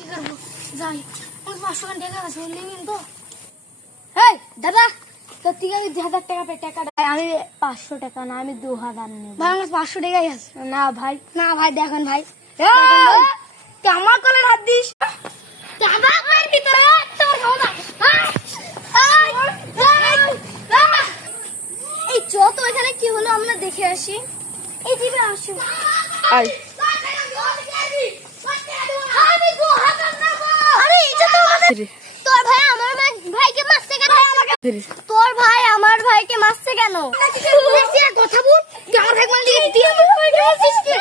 কি করবো যাই ওই 500 টাকা আছে নিন তো। এই দাদা তোর থেকে আমি 2000 টাকা পে টাকা আমি 500 টাকা না আমি 2000 নেব। ভাই আমার 500 টাকাই আছে। না ভাই না ভাই দেখেন ভাই তুই আমার কোলে হাত দিস। দাদা মার ভিতরে তোর বাবা এই চত এখানে কি হলো আমরা দেখে আসি। এই দিবে আসো আই আরে এটা তো তোর ভাই আমার ভাইকে মারছে কেন? তোর ভাই আমার ভাইকে মারছে কেন? কথা বল আমার ভাই মানে দিয়ে আমার ভাইকে মারছিস কি?